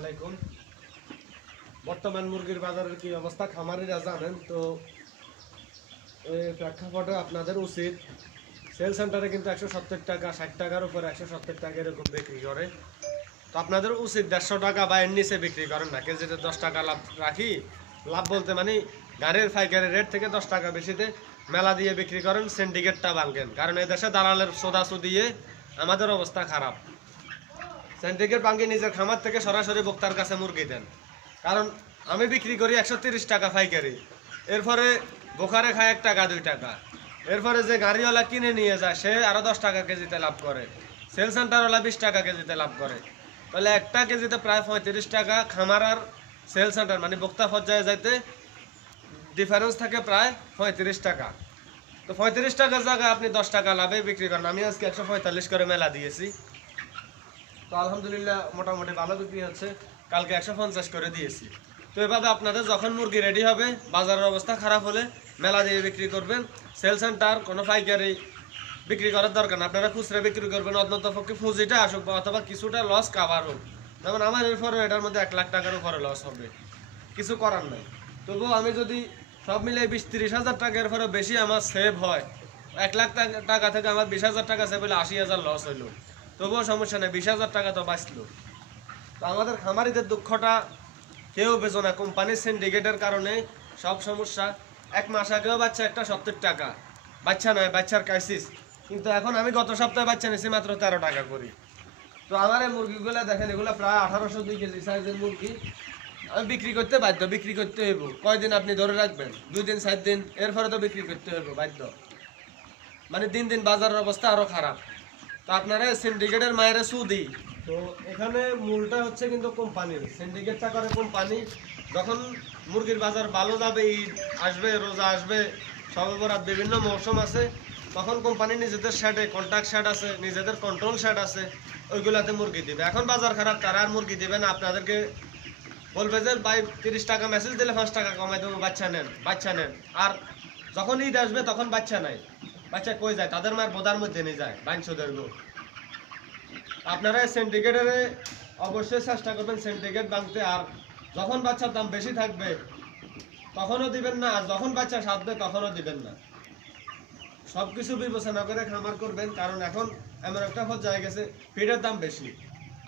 আলাইকুম। বর্তমান মুরগির বাজারের কি অবস্থা খামারিরা জানেন তো। এই প্রেক্ষাপটে আপনাদের উচিত, সেল সেন্টারে কিন্তু 170 টাকা 60 টাকার উপরে 170 টাকা এরকম বিক্রি করে। তো আপনাদের উচিত 150 টাকা বা এর নিচে বিক্রি করেন না, কেজিতে 10 টাকা লাভ রাখি। লাভ বলতে মানে গাড়ির পাইকারি রেট থেকে 10 টাকা বেশিতে মেলা দিয়ে বিক্রি করেন, সিন্ডিকেটটা ভাঙেন। কারণ এই দেশে দালালের সোদাসু দিয়ে আমাদের অবস্থা খারাপ। সিন্ডিকেট ভাঙিয়ে নিজের খামার থেকে সরাসরি ভোক্তার কাছে মুরগি দেন। কারণ আমি বিক্রি করি 130 টাকা পাইকারি, এরপরে বোখারে খায় 1 টাকা 2 টাকা, এরপরে যে গাড়িওয়ালা কিনে নিয়ে যায় সে আরও 10 টাকা কেজিতে লাভ করে, সেল সেন্টারওয়ালা 20 টাকা কেজিতে লাভ করে। তাহলে একটা কেজিতে প্রায় 35 টাকা খামার আর সেল সেন্টার মানে ভোক্তা পর্যায়ে যাইতে ডিফারেন্স থাকে প্রায় 35 টাকা। তো 35 টাকার জায়গায় আপনি 10 টাকা লাভে বিক্রি করেন। আমি আজকে 145 করে মেলা দিয়েছি, তো আলহামদুলিল্লাহ মোটামুটি ভালো বিক্রি হচ্ছে। কালকে 150 করে দিয়েছি। তো এভাবে আপনাদের যখন মুরগি রেডি হবে, বাজারের অবস্থা খারাপ হলে মেলা দিয়ে বিক্রি করবেন। সেল সেন্টার কোনো পাইকারি বিক্রি করার দরকার না, আপনারা খুচরা বিক্রি করবেন। অন্তত পক্ষে পুঁজিটা আসুক অথবা কিছুটা লস কাভার হোক। যেমন আমার এরপরে এটার মধ্যে 1 লাখ টাকার উপরে লস হবে, কিছু করার নাই। তবুও আমি যদি সব মিলে 20-30 হাজার টাকার পরে বেশি আমার সেভ হয়, 1 লাখ টাকা থেকে আমার 20,000 টাকা সেভ হলে 80,000 লস হইলো, তবুও সমস্যা নেই, 20,000 টাকা তো বাঁচলো। তো আমাদের খামারিদের দুঃখটা কেউ বেচো না, কোম্পানির সিন্ডিকেটের কারণে সব সমস্যা। 1 মাস আগেও বাচ্চা একটা 70 টাকা, বাচ্চা নয় বাচ্চার ক্রাইসিস। কিন্তু এখন আমি গত সপ্তাহে বাচ্চা নিয়েছি মাত্র 13 টাকা করি। তো আমার এই মুরগিগুলো দেখেন, এগুলো প্রায় 1802 কেজি সাইজের মুরগি। আমি বিক্রি করতে বাধ্য, বিক্রি করতে হইব। কয়দিন আপনি ধরে রাখবেন? 2 দিন 7 দিন, এরপরে তো বিক্রি করতে হইব বাধ্য। মানে দিন দিন বাজারের অবস্থা আরো খারাপ। তো আপনারা সিন্ডিকেটের মায়েরা সুদি। তো এখানে মূলটা হচ্ছে কিন্তু কোম্পানির, সিন্ডিকেটটা করে কোম্পানি। যখন মুরগির বাজার ভালো যাবে, ঈদ আসবে, রোজা আসবে, সবে বরাত, বিভিন্ন মৌসুম আছে, তখন কোম্পানি নিজেদের শেডে, কন্ট্রাক্ট শেড আছে, নিজেদের কন্ট্রোল শেড আছে, ওইগুলাতে মুরগি দিবে। এখন বাজার খারাপ, তারা আর মুরগি দিবে না। আপনাদেরকে বলবে যে ভাই 30 টাকা মেসেজ দিলে 5 টাকা কমাই দেবো, বাচ্চা নেন, বাচ্চা নেন। আর যখন ঈদ আসবে তখন বাচ্চা নাই। বাচ্চা কই যায়? তাদের মায়ের বোদার মধ্যে নিয়ে যায় বাইনশোদের গো। আপনারা সিন্ডিকেটের অবশ্যই চেষ্টা করবেন সিন্ডিকেট ভাঙতে। আর যখন বাচ্চার দাম বেশি থাকবে তখনও দিবেন না, আর যখন বাচ্চা সাধবে তখনও দিবেন না। সবকিছু বিবেচনা করে খামার করবেন। কারণ এখন এমন একটা পর্যায়ে গেছে, ফিডের দাম বেশি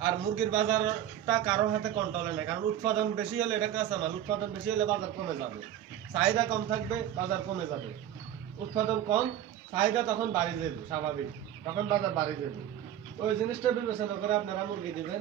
আর মুরগির বাজারটা কারোর হাতে কন্ট্রোলে নেই। কারণ উৎপাদন বেশি হলে এটা কাঁচামাল, উৎপাদন বেশি হলে বাজার কমে যাবে, চাহিদা কম থাকবে, বাজার কমে যাবে। উৎপাদন কম, চাহিদা তখন বাড়ি যাবে, স্বাভাবিক, তখন বাজার বাড়ি যাবে। ওই জিনিসটা বিবেচনা করে আপনারা মুরগি দিবেন।